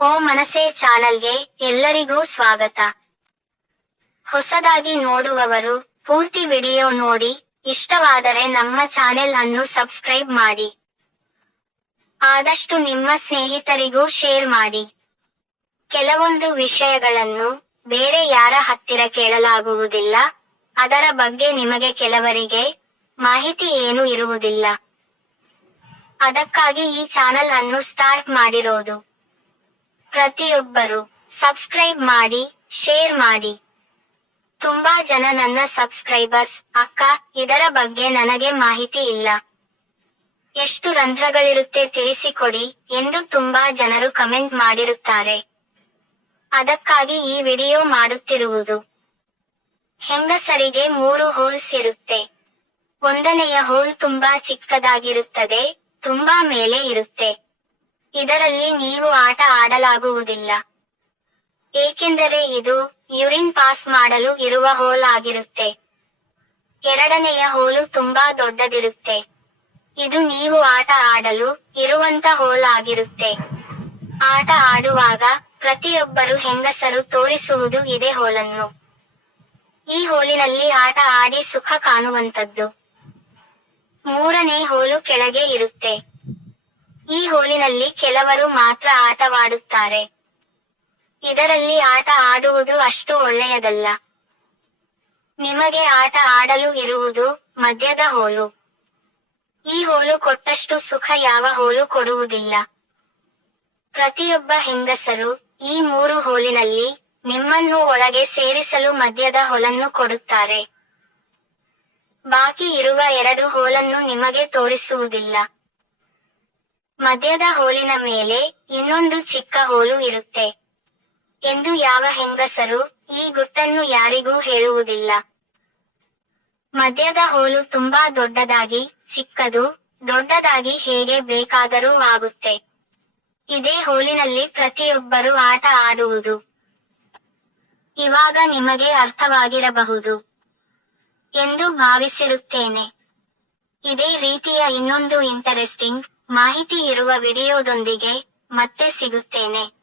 ಓ ಮನಸೆ ಚಾನಲ್ಗೆ ಎಲ್ಲರಿಗೂ ಸ್ವಾಗತ. ಹೊಸದಾಗಿ ನೋಡುವವರು ಪೂರ್ತಿ ವಿಡಿಯೋ ನೋಡಿ, ಇಷ್ಟವಾದರೆ ನಮ್ಮ ಚಾನೆಲ್ ಅನ್ನು ಸಬ್ಸ್ಕ್ರೈಬ್ ಮಾಡಿ. ಆದಷ್ಟು ನಿಮ್ಮ ಸ್ನೇಹಿತರಿಗೂ ಶೇರ್ ಮಾಡಿ. ಕೆಲವೊಂದು ವಿಷಯಗಳನ್ನು ಬೇರೆ ಯಾರ ಹತ್ತಿರ ಕೇಳಲಾಗುವುದಿಲ್ಲ, ಅದರ ಬಗ್ಗೆ ನಿಮಗೆ ಕೆಲವರಿಗೆ ಮಾಹಿತಿ ಏನು ಇರುವುದಿಲ್ಲ. ಅದಕ್ಕಾಗಿ ಈ ಚಾನಲ್ ಅನ್ನು ಸ್ಟಾರ್ಟ್ ಮಾಡಿರೋದು. ಪ್ರತಿಯೊಬ್ಬರು ಸಬ್ಸ್ಕ್ರೈಬ್ ಮಾಡಿ ಶೇರ್ ಮಾಡಿ. ತುಂಬಾ ಜನ ನನ್ನ ಸಬ್ಸ್ಕ್ರೈಬರ್ಸ್ ಅಕ್ಕ, ಇದರ ಬಗ್ಗೆ ನನಗೆ ಮಾಹಿತಿ ಇಲ್ಲ. ಎಷ್ಟು ರಂಧ್ರಗಳಿರುತ್ತೆ ತಿಳಿಸಿಕೊಡಿ ಎಂದು ತುಂಬಾ ಜನರು ಕಮೆಂಟ್ ಮಾಡಿರುತ್ತಾರೆ. ಅದಕ್ಕಾಗಿ ಈ ವಿಡಿಯೋ ಮಾಡುತ್ತಿರುವುದು. ಹೆಂಗಸರಿಗೆ ಮೂರು ಹೋಲ್ಸ್ ಇರುತ್ತೆ. ಒಂದನೆಯ ಹೋಲ್ ತುಂಬಾ ಚಿಕ್ಕದಾಗಿರುತ್ತದೆ, ತುಂಬಾ ಮೇಲೆ ಇರುತ್ತೆ. ಇದರಲ್ಲಿ ನೀವು ಆಟ ಆಡಲಾಗುವುದಿಲ್ಲ. ಏಕೆಂದರೆ ಇದು ಯುರಿನ್ ಪಾಸ್ ಮಾಡಲು ಇರುವ ಹೋಲ್ ಆಗಿರುತ್ತೆ. ಎರಡನೆಯ ಹೋಲು ತುಂಬಾ ದೊಡ್ಡದಿರುತ್ತೆ. ಇದು ನೀವು ಆಟ ಆಡಲು ಇರುವಂತ ಹೋಲ್ ಆಗಿರುತ್ತೆ. ಆಟ ಆಡುವಾಗ ಪ್ರತಿಯೊಬ್ಬರು ಹೆಂಗಸರು ತೋರಿಸುವುದು ಇದೇ ಹೋಲನ್ನು. ಈ ಹೋಲಿನಲ್ಲಿ ಆಟ ಆಡಿ ಸುಖ ಕಾಣುವಂತದ್ದು ಮೂರನೇ ಹೋಲು ಕೆಳಗೆ ಇರುತ್ತೆ. ಈ ಹೋಲಿನಲ್ಲಿ ಕೆಲವರು ಮಾತ್ರ ಆಟವಾಡುತ್ತಾರೆ. ಇದರಲ್ಲಿ ಆಟ ಆಡುವುದು ಅಷ್ಟು ಒಳ್ಳೆಯದಲ್ಲ. ನಿಮಗೆ ಆಟ ಆಡಲು ಇರುವುದು ಮದ್ಯದ ಹೋಲು. ಈ ಹೋಲು ಕೊಟ್ಟಷ್ಟು ಸುಖ ಯಾವ ಹೋಲು ಕೊಡುವುದಿಲ್ಲ. ಪ್ರತಿಯೊಬ್ಬ ಹೆಂಗಸರು ಈ ಮೂರು ಹೋಲಿನಲ್ಲಿ ನಿಮ್ಮನ್ನು ಒಳಗೆ ಸೇರಿಸಲು ಮದ್ಯದ ಹೊಲನ್ನು ಕೊಡುತ್ತಾರೆ. ಬಾಕಿ ಇರುವ ಎರಡು ಹೋಲನ್ನು ನಿಮಗೆ ತೋರಿಸುವುದಿಲ್ಲ. ಮದ್ಯದ ಹೋಲಿನ ಮೇಲೆ ಇನ್ನೊಂದು ಚಿಕ್ಕ ಹೋಲು ಇರುತ್ತೆ. ಎಂದು ಯಾವ ಹೆಂಗಸರು ಈ ಗುಟ್ಟನ್ನು ಯಾರಿಗೂ ಹೇಳುವುದಿಲ್ಲ. ಮದ್ಯದ ಹೋಲು ತುಂಬಾ ದೊಡ್ಡದಾಗಿ, ಚಿಕ್ಕದು, ದೊಡ್ಡದಾಗಿ ಹೇಗೆ ಬೇಕಾದರೂ ಆಗುತ್ತೆ. ಇದೇ ಹೋಲಿನಲ್ಲಿ ಪ್ರತಿಯೊಬ್ಬರು ಆಟ ಆಡುವುದು. ಇವಾಗ ನಿಮಗೆ ಅರ್ಥವಾಗಿರಬಹುದು. ಎಂದು ಭಾವಿಸಿರುತ್ತೇನೆ. ಇದೇ ರೀತಿಯ ಇನ್ನೊಂದು ಇಂಟರೆಸ್ಟಿಂಗ್ ಮಾಹಿತಿ ಇರುವ ವಿಡಿಯೋದೊಂದಿಗೆ ಮತ್ತೆ ಸಿಗುತ್ತೇನೆ.